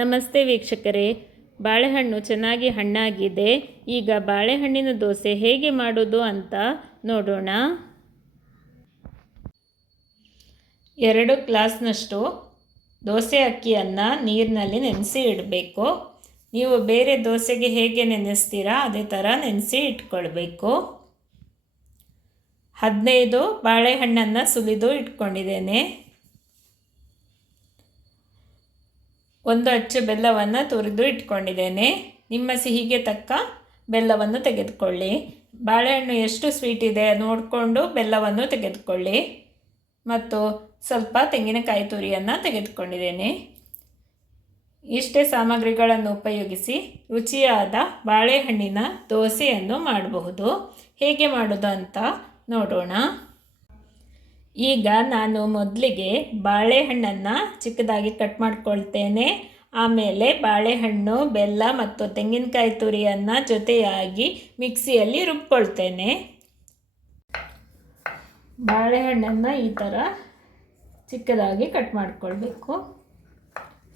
ನಮಸ್ತೆ ವೀಕ್ಷಕರೇ, ಬಾಳೆಹಣ್ಣು ಚೆನ್ನಾಗಿ ಹಣ್ಣಾಗಿದೆ. ಈಗ ಬಾಳೆಹಣ್ಣಿನ ದೋಸೆ ಹೇಗೆ ಮಾಡೋದು ಅಂತ ನೋಡೋಣ. 2 ಗ್ಲಾಸ್ನಷ್ಟು ದೋಸೆ ಅಕ್ಕಿಯನ್ನು ನೀರಿನಲ್ಲಿ ನೆನೆಸಿ ಇಡಬೇಕು. ನೀವು ಬೇರೆ ದೋಸೆಗೆ ಹೇಗೆ ನೆನೆಸ್ತೀರಾ ಅದೇ ಥರ ನೆನೆಸಿ ಇಟ್ಕೊಳ್ಬೇಕು. 15 ಬಾಳೆಹಣ್ಣನ್ನು ಸುಲಿದು ಇಟ್ಕೊಂಡಿದ್ದೇನೆ. 1 ಅಚ್ಚು ಬೆಲ್ಲವನ್ನು ತುರಿದು ಇಟ್ಕೊಂಡಿದ್ದೇನೆ. ನಿಮ್ಮ ಸಿಹಿಗೆ ತಕ್ಕ ಬೆಲ್ಲವನ್ನು ತೆಗೆದುಕೊಳ್ಳಿ. ಬಾಳೆಹಣ್ಣು ಎಷ್ಟು ಸ್ವೀಟ್ ಇದೆ ನೋಡಿಕೊಂಡು ಬೆಲ್ಲವನ್ನು ತೆಗೆದುಕೊಳ್ಳಿ. ಮತ್ತು ಸ್ವಲ್ಪ ತೆಂಗಿನಕಾಯಿ ತುರಿಯನ್ನು ತೆಗೆದುಕೊಂಡಿದ್ದೇನೆ. ಇಷ್ಟೇ ಸಾಮಗ್ರಿಗಳನ್ನು ಉಪಯೋಗಿಸಿ ರುಚಿಯಾದ ಬಾಳೆಹಣ್ಣಿನ ದೋಸೆಯನ್ನು ಮಾಡಬಹುದು. ಹೇಗೆ ಮಾಡೋದು ಅಂತ ನೋಡೋಣ. ಈಗ ನಾನು ಮೊದಲಿಗೆ ಬಾಳೆಹಣ್ಣನ್ನು ಚಿಕ್ಕದಾಗಿ ಕಟ್ ಮಾಡ್ಕೊಳ್ತೇನೆ. ಆಮೇಲೆ ಬಾಳೆಹಣ್ಣು, ಬೆಲ್ಲ ಮತ್ತು ತೆಂಗಿನಕಾಯಿ ತುರಿಯನ್ನು ಜೊತೆಯಾಗಿ ಮಿಕ್ಸಿಯಲ್ಲಿ ರುಬ್ಕೊಳ್ತೇನೆ. ಬಾಳೆಹಣ್ಣನ್ನು ಈ ಥರ ಚಿಕ್ಕದಾಗಿ ಕಟ್ ಮಾಡಿಕೊಳ್ಬೇಕು.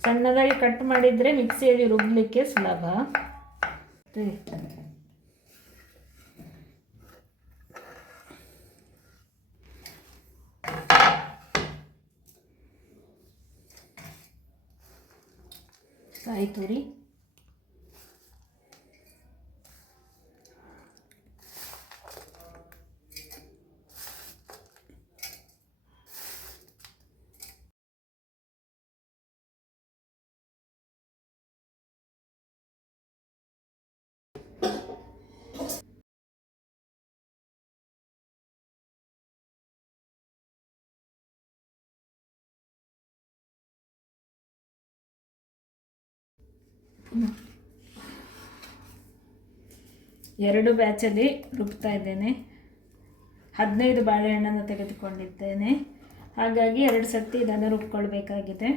ಸಣ್ಣದಾಗಿ ಕಟ್ ಮಾಡಿದರೆ ಮಿಕ್ಸಿಯಲ್ಲಿ ರುಬ್ಬಲಿಕ್ಕೆ ಸುಲಭ. ಕಾಯಿ ತುರಿ, ಎರಡು ಬ್ಯಾಚಲ್ಲಿ ರುಬ್ತಾ ಇದ್ದೇನೆ. 15 ಬಾಳೆಹಣ್ಣನ್ನು ತೆಗೆದುಕೊಂಡಿದ್ದೇನೆ. ಹಾಗಾಗಿ 2 ಸರ್ತಿ ಇದನ್ನು ರುಬ್ಕೊಳ್ಬೇಕಾಗಿದೆ.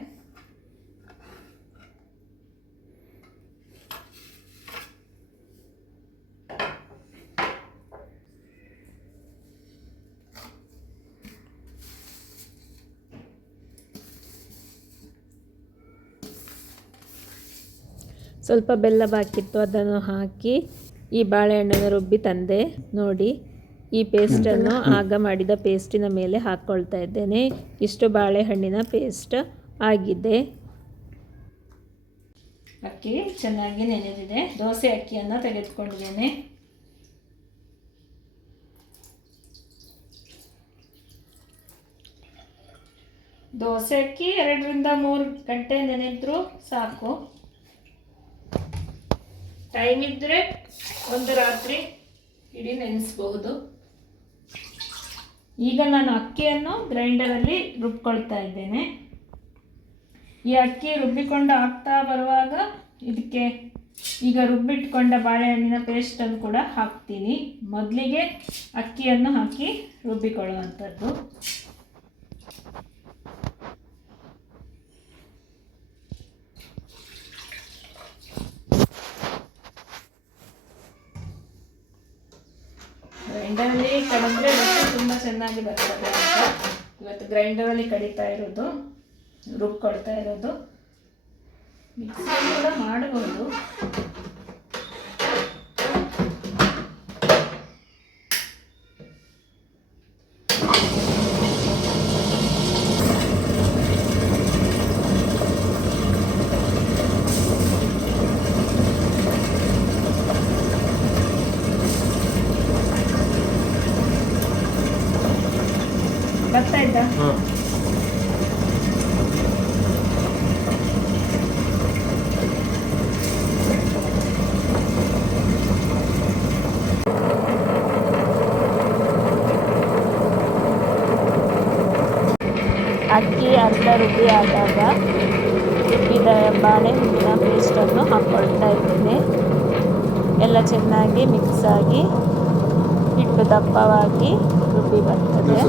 ಸ್ವಲ್ಪ ಬೆಲ್ಲ ಬಾಕಿತ್ತು, ಅದನ್ನು ಹಾಕಿ ಈ ಬಾಳೆಹಣ್ಣನ್ನು ರುಬ್ಬಿ ತಂದೆ. ನೋಡಿ, ಈ ಪೇಸ್ಟನ್ನು ಆಗ ಮಾಡಿದ ಪೇಸ್ಟಿನ ಮೇಲೆ ಹಾಕ್ಕೊಳ್ತಾ ಇದ್ದೇನೆ. ಇಷ್ಟು ಬಾಳೆಹಣ್ಣಿನ ಪೇಸ್ಟ್ ಆಗಿದೆ. ಅಕ್ಕಿ ಚೆನ್ನಾಗಿ ನೆನೆದಿದೆ. ದೋಸೆ ಅಕ್ಕಿಯನ್ನು ತೆಗೆದುಕೊಂಡಿದ್ದೇನೆ. ದೋಸೆ ಅಕ್ಕಿ 2 ರಿಂದ 3 ಗಂಟೆ ನೆನೆದ್ರೂ ಸಾಕು. ಟೈಮ್ ಇದ್ದರೆ ಒಂದು ರಾತ್ರಿ ಇಡೀ ನೆನೆಸ್ಬಹುದು. ಈಗ ನಾನು ಅಕ್ಕಿಯನ್ನು ಗ್ರೈಂಡರಲ್ಲಿ ರುಬ್ಕೊಳ್ತಾ ಇದ್ದೇನೆ. ಈ ಅಕ್ಕಿ ರುಬ್ಬಿಕೊಂಡು ಆಗ್ತಾ ಬರುವಾಗ ಇದಕ್ಕೆ ಈಗ ರುಬ್ಬಿಟ್ಕೊಂಡ ಬಾಳೆಹಣ್ಣಿನ ಪೇಸ್ಟನ್ನು ಕೂಡ ಹಾಕ್ತೀನಿ. ಮೊದಲಿಗೆ ಅಕ್ಕಿಯನ್ನು ಹಾಕಿ ರುಬ್ಬಿಕೊಳ್ಳುವಂಥದ್ದು. ಗ್ರೈಂಡರಲ್ಲಿ ಕಡಿದ್ರೆ ತುಂಬ ಚೆನ್ನಾಗಿ ಬರ್ತದೆ ಅಂತ ಇವತ್ತು ಗ್ರೈಂಡರಲ್ಲಿ ಕಡಿತಾ ಇರೋದು, ರುಬ್ಕೊಳ್ತಾ ಇರೋದು. ಮಿಕ್ಸಿ ಕೂಡ ಮಾಡಬಹುದು. ಬರ್ತಾ ಇದ್ದ ಅಕ್ಕಿ ಅರ್ಧ ರುಬ್ಬಿ ಆದಾಗ ರುಬ್ಬಿದ ಬಾಳೆಹಣ್ಣಿನ ಪೇಸ್ಟನ್ನು ಹಾಕ್ಕೊಳ್ತಾ ಇದ್ದೇನೆ. ಎಲ್ಲ ಚೆನ್ನಾಗಿ ಮಿಕ್ಸ್ ಆಗಿ ಹಿಟ್ಟು ದಪ್ಪವಾಗಿ ರುಬ್ಬಿ ಬರ್ತದೆ.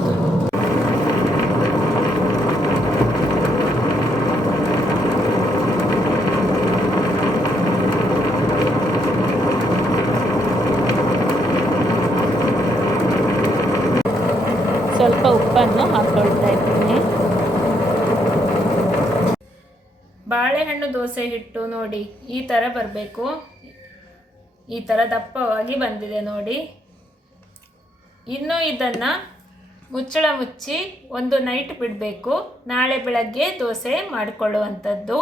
ಸ್ವಲ್ಪ ಉಪ್ಪನ್ನು ಹಾಕ್ಕೊಳ್ತಾ ಇದ್ದೀನಿ. ಬಾಳೆ ಬಾಳೆಹಣ್ಣು ದೋಸೆ ಹಿಟ್ಟು ನೋಡಿ ಈ ಥರ ಬರಬೇಕು. ಈ ಥರ ದಪ್ಪವಾಗಿ ಬಂದಿದೆ ನೋಡಿ. ಇನ್ನು ಇದನ್ನು ಮುಚ್ಚಳ ಮುಚ್ಚಿ ಒಂದು ನೈಟ್ ಬಿಡಬೇಕು. ನಾಳೆ ಬೆಳಗ್ಗೆ ದೋಸೆ ಮಾಡಿಕೊಳ್ಳುವಂಥದ್ದು.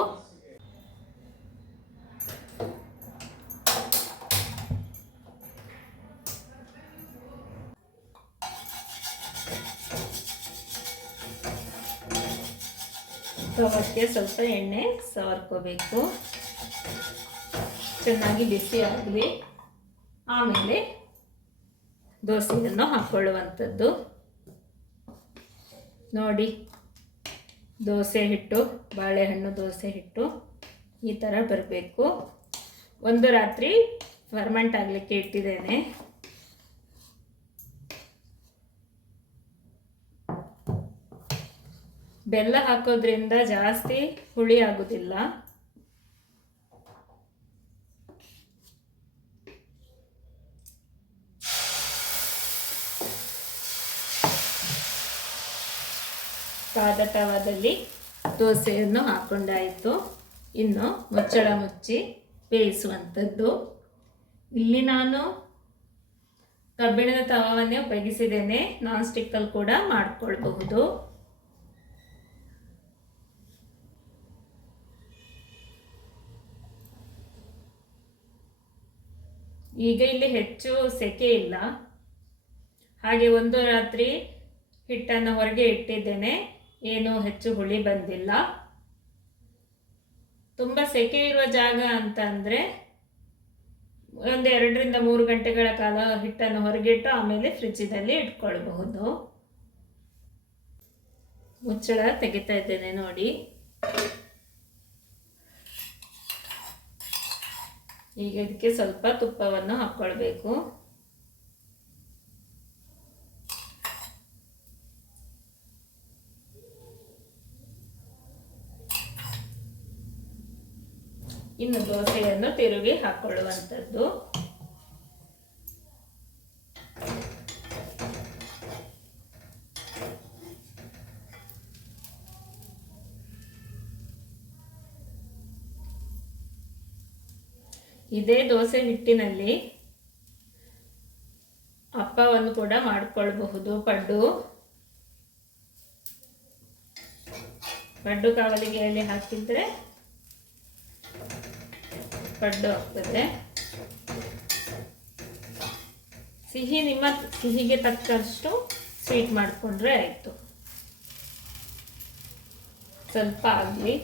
ತವಕ್ಕೆ ಸ್ವಲ್ಪ ಎಣ್ಣೆ ಸವರ್ಕೋಬೇಕು. ಚೆನ್ನಾಗಿ ಬಿಸಿ ಆಗಲಿ. ಆಮೇಲೆ ದೋಸೆಯನ್ನು ಹಾಕ್ಕೊಳ್ಳುವಂಥದ್ದು. ನೋಡಿ, ದೋಸೆ ಹಿಟ್ಟು, ಬಾಳೆಹಣ್ಣು ದೋಸೆ ಹಿಟ್ಟು ಈ ಥರ ಬರಬೇಕು. ಒಂದು ರಾತ್ರಿ ಫರ್ಮೆಂಟ್ ಆಗಲಿಕ್ಕೆ ಇಟ್ಟಿದ್ದೇನೆ. ಬೆಲ್ಲ ಹಾಕೋದ್ರಿಂದ ಜಾಸ್ತಿ ಹುಳಿ ಆಗೋದಿಲ್ಲ. ಕಾದ ತವದಲ್ಲಿ ದೋಸೆಯನ್ನು ಹಾಕೊಂಡಾಯಿತು. ಇನ್ನು ಮುಚ್ಚಳ ಮುಚ್ಚಿ ಬೇಯಿಸುವಂಥದ್ದು. ಇಲ್ಲಿ ನಾನು ಕಬ್ಬಿಣದ ತವವನ್ನೇ ಉಪಯೋಗಿಸಿದ್ದೇನೆ. ನಾನ್ ಸ್ಟಿಕ್ಕಲ್ಲಿ ಕೂಡ ಮಾಡಿಕೊಳ್ಬಹುದು. ಈಗ ಇಲ್ಲಿ ಹೆಚ್ಚು ಸೆಕೆ ಇಲ್ಲ. ಹಾಗೆ ಒಂದು ರಾತ್ರಿ ಹಿಟ್ಟನ್ನು ಹೊರಗೆ ಇಟ್ಟಿದ್ದೇನೆ. ಏನೂ ಹೆಚ್ಚು ಹುಳಿ ಬಂದಿಲ್ಲ. ತುಂಬ ಸೆಕೆ ಇರುವ ಜಾಗ ಅಂತ ಅಂದರೆ ಒಂದು 2 ರಿಂದ 3 ಗಂಟೆಗಳ ಕಾಲ ಹಿಟ್ಟನ್ನು ಹೊರಗಿಟ್ಟು ಆಮೇಲೆ ಫ್ರಿಜ್ಜಿನಲ್ಲಿ ಇಟ್ಕೊಳ್ಬಹುದು. ಮುಚ್ಚಳ ತೆಗಿತಾ ಇದ್ದೇನೆ ನೋಡಿ. ಈಗ ಇದಕ್ಕೆ ಸ್ವಲ್ಪ ತುಪ್ಪವನ್ನು ಹಾಕ್ಕೊಳ್ಬೇಕು. ಇನ್ನು ದೋಸೆಯನ್ನು ತಿರುಗಿ ಹಾಕೊಳ್ಳುವಂಥದ್ದು. ಇದೇ ದೋಸೆ ಹಿಟ್ಟಿನಲ್ಲಿ ಅಪ್ಪವನ್ನು ಕೂಡ ಮಾಡಿಕೊಳ್ಳಬಹುದು. ಪಡ್ಡು ಕಾವಲಿಗೆಯಲ್ಲಿ ಹಾಕಿದ್ರೆ ಪಡ್ಡು ಆಗ್ತದೆ. ಸಿಹಿ ನಿಮ್ಮ ಸಿಹಿಗೆ ತಕ್ಕಷ್ಟು ಸ್ವೀಟ್ ಮಾಡಿಕೊಂಡ್ರೆ ಆಯಿತು. ಸ್ವಲ್ಪ ಆಗಲಿ.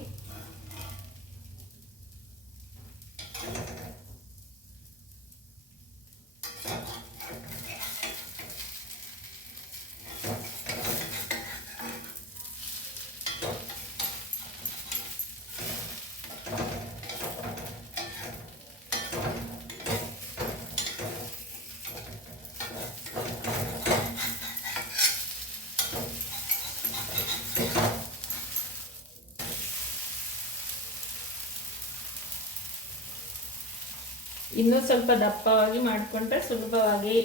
ಇನ್ನೂ ಸ್ವಲ್ಪ ದಪ್ಪವಾಗಿ ಮಾಡಿಕೊಂಡ್ರೆ ಸುಲಭವಾಗಿ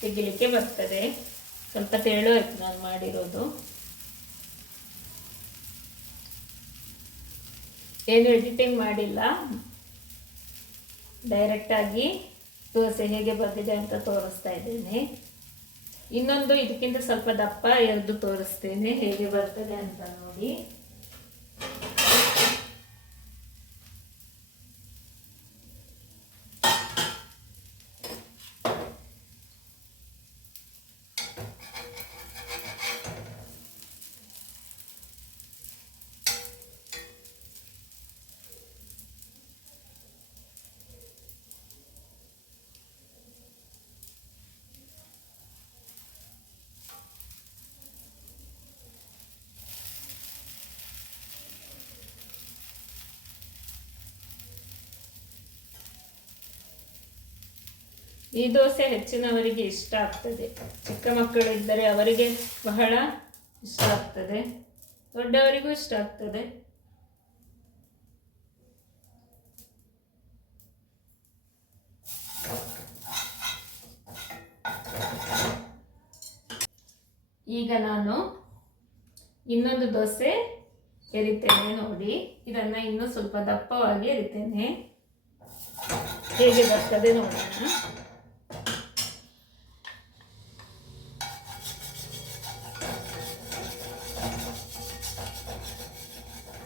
ತೆಗಿಲಿಕ್ಕೆ ಬರ್ತದೆ. ಸ್ವಲ್ಪ ತೆಳು ಆಯ್ತು ನಾನು ಮಾಡಿರೋದು. ಏನು ಎಡಿಟಿಂಗ್ ಮಾಡಿಲ್ಲ, ಡೈರೆಕ್ಟಾಗಿ ದೋಸೆ ಹೇಗೆ ಬಂದಿದೆ ಅಂತ ತೋರಿಸ್ತಾ ಇದ್ದೇನೆ. ಇನ್ನೊಂದು ಇದಕ್ಕಿಂತ ಸ್ವಲ್ಪ ದಪ್ಪ ಎರೆದು ತೋರಿಸ್ತೇನೆ ಹೇಗೆ ಬರ್ತದೆ ಅಂತ ನೋಡಿ. ಈ ದೋಸೆ ಹೆಚ್ಚಿನವರಿಗೆ ಇಷ್ಟ ಆಗ್ತದೆ. ಚಿಕ್ಕ ಮಕ್ಕಳು ಇದ್ದರೆ ಅವರಿಗೆ ಬಹಳ ಇಷ್ಟ ಆಗ್ತದೆ, ದೊಡ್ಡವರಿಗೂ ಇಷ್ಟ ಆಗ್ತದೆ. ಈಗ ನಾನು ಇನ್ನೊಂದು ದೋಸೆ ಎರಿತೇನೆ ನೋಡಿ. ಇದನ್ನು ಇನ್ನೂ ಸ್ವಲ್ಪ ದಪ್ಪವಾಗಿ ಎರಿತೇನೆ. ಹೇಗೆ ಬರ್ತದೆ ನೋಡೋಣ.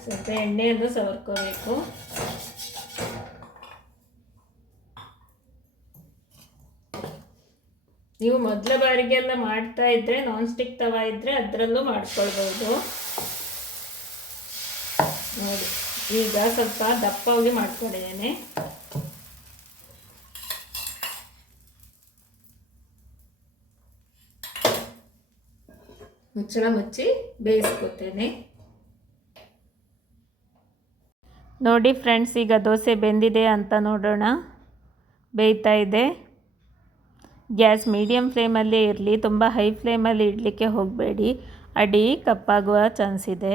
ಸ್ವಲ್ಪ ಎಣ್ಣೆಯನ್ನು ಸವರ್ಕೋಬೇಕು. ನೀವು ಮೊದಲ ಬಾರಿಗೆಲ್ಲ ಮಾಡ್ತಾ ಇದ್ರೆ ನಾನ್ ಸ್ಟಿಕ್ ತವಾ ಇದ್ರೆ ಅದರಲ್ಲೂ ಮಾಡ್ಕೊಳ್ಬಹುದು ನೋಡಿ. ಈಗ ಸ್ವಲ್ಪ ದಪ್ಪವಾಗಿ ಮಾಡ್ಕೊಂಡಿದ್ದೇನೆ. ಮುಚ್ಚಳ ಮುಚ್ಚಿ ಬೇಯಿಸ್ಕೊತೇನೆ ನೋಡಿ ಫ್ರೆಂಡ್ಸ್. ಈಗ ದೋಸೆ ಬೆಂದಿದೆ ಅಂತ ನೋಡೋಣ. ಬೇಯ್ತಾ ಇದೆ. ಗ್ಯಾಸ್ ಮೀಡಿಯಮ್ ಫ್ಲೇಮಲ್ಲೇ ಇರಲಿ, ತುಂಬ ಹೈ ಫ್ಲೇಮಲ್ಲಿ ಇಡಲಿಕ್ಕೆ ಹೋಗಬೇಡಿ, ಅಡಿ ಕಪ್ಪಾಗುವ ಚಾನ್ಸ್ ಇದೆ.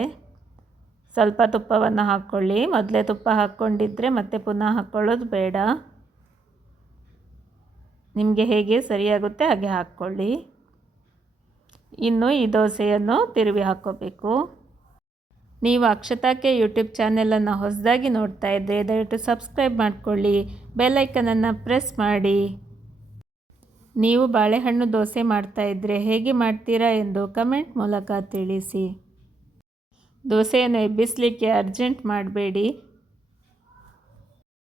ಸ್ವಲ್ಪ ತುಪ್ಪವನ್ನು ಹಾಕ್ಕೊಳ್ಳಿ. ಮೊದಲೇ ತುಪ್ಪ ಹಾಕ್ಕೊಂಡಿದ್ರೆ ಮತ್ತೆ ಪುನಃ ಹಾಕ್ಕೊಳ್ಳೋದು ಬೇಡ. ನಿಮಗೆ ಹೇಗೆ ಸರಿಯಾಗುತ್ತೆ ಹಾಗೆ ಹಾಕ್ಕೊಳ್ಳಿ. ಇನ್ನು ಈ ದೋಸೆಯನ್ನು ತಿರುವಿ ಹಾಕ್ಕೋಬೇಕು. ನೀವು ಅಕ್ಷತಾಕ್ಕೆ ಯೂಟ್ಯೂಬ್ ಚಾನೆಲನ್ನು ಹೊಸದಾಗಿ ನೋಡ್ತಾ ಇದ್ದರೆ ದಯವಿಟ್ಟು ಸಬ್ಸ್ಕ್ರೈಬ್ ಮಾಡಿಕೊಳ್ಳಿ, ಬೆಲ್ಲೈಕನನ್ನು ಪ್ರೆಸ್ ಮಾಡಿ. ನೀವು ಬಾಳೆಹಣ್ಣು ದೋಸೆ ಮಾಡ್ತಾ ಇದ್ದರೆ ಹೇಗೆ ಮಾಡ್ತೀರಾ ಎಂದು ಕಮೆಂಟ್ ಮೂಲಕ ತಿಳಿಸಿ. ದೋಸೆಯನ್ನು ಎಬ್ಬಿಸಲಿಕ್ಕೆ ಅರ್ಜೆಂಟ್ ಮಾಡಬೇಡಿ.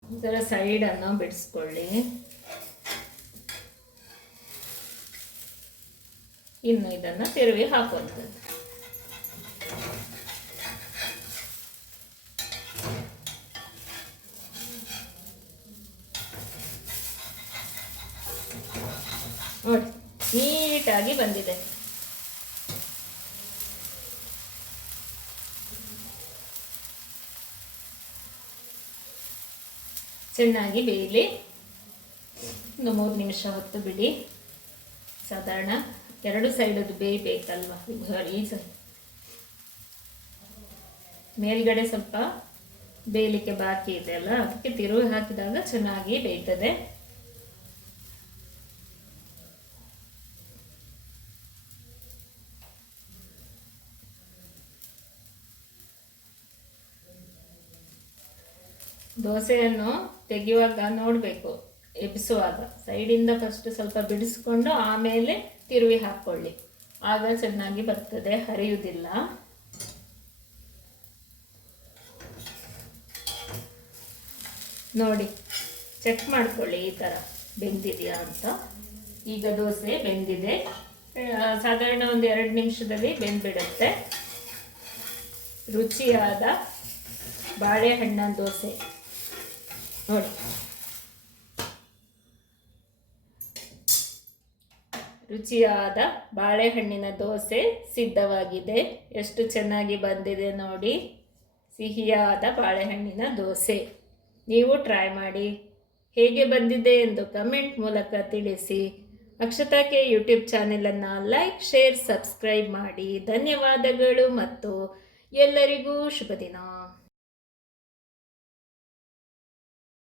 ಇದರ ಸೈಡನ್ನು ಬಿಡಿಸ್ಕೊಳ್ಳಿ. ಇನ್ನು ಇದನ್ನು ತಿರುವಿ ಹಾಕುವಂಥದ್ದು. ನೋಡಿ ನೀಟಾಗಿ ಬಂದಿದೆ. ಚೆನ್ನಾಗಿ ಬೇಯಲಿ. ಒಂದು 3 ನಿಮಿಷ ಹೊತ್ತು ಬಿಡಿ. ಸಾಧಾರಣ 2 ಸೈಡದ್ದು ಬೇಯಬೇಕಲ್ವ. ಈ ಮೇಲ್ಗಡೆ ಸ್ವಲ್ಪ ಬೇಯಲಿಕ್ಕೆ ಬಾಕಿ ಇದೆ ಅಲ್ಲ, ಅದಕ್ಕೆ ತಿರುವಿ ಹಾಕಿದಾಗ ಚೆನ್ನಾಗಿ ಬೇಯ್ತದೆ. ದೋಸೆಯನ್ನು ತೆಗೆಯುವಾಗ ನೋಡಬೇಕು, ಎಬ್ಬಿಸುವಾಗ ಸೈಡಿಂದ ಫಸ್ಟ್ ಸ್ವಲ್ಪ ಬಿಡಿಸ್ಕೊಂಡು ಆಮೇಲೆ ತಿರುವಿ ಹಾಕ್ಕೊಳ್ಳಿ. ಆಗ ಚೆನ್ನಾಗಿ ಬರ್ತದೆ, ಹರಿಯುವುದಿಲ್ಲ. ನೋಡಿ ಚೆಕ್ ಮಾಡ್ಕೊಳ್ಳಿ ಈ ಥರ ಬೆಂದಿದೆಯಾ ಅಂತ. ಈಗ ದೋಸೆ ಬೆಂದಿದೆ. ಸಾಧಾರಣ ಒಂದು 2 ನಿಮಿಷದಲ್ಲಿ ಬೆಂದ್ಬಿಡುತ್ತೆ. ರುಚಿಯಾದ ಬಾಳೆಹಣ್ಣಿನ ದೋಸೆ ನೋಡಿ. ರುಚಿಯಾದ ಬಾಳೆಹಣ್ಣಿನ ದೋಸೆ ಸಿದ್ಧವಾಗಿದೆ. ಎಷ್ಟು ಚೆನ್ನಾಗಿ ಬಂದಿದೆ ನೋಡಿ. ಸಿಹಿಯಾದ ಬಾಳೆಹಣ್ಣಿನ ದೋಸೆ. ನೀವು ಟ್ರೈ ಮಾಡಿ, ಹೇಗೆ ಬಂದಿದೆ ಎಂದು ಕಮೆಂಟ್ ಮೂಲಕ ತಿಳಿಸಿ. ಅಕ್ಷತಾಕ್ಕೆ ಯೂಟ್ಯೂಬ್ ಚಾನೆಲನ್ನು ಲೈಕ್, ಶೇರ್, ಸಬ್ಸ್ಕ್ರೈಬ್ ಮಾಡಿ. ಧನ್ಯವಾದಗಳು ಮತ್ತು ಎಲ್ಲರಿಗೂ ಶುಭ ದಿನ.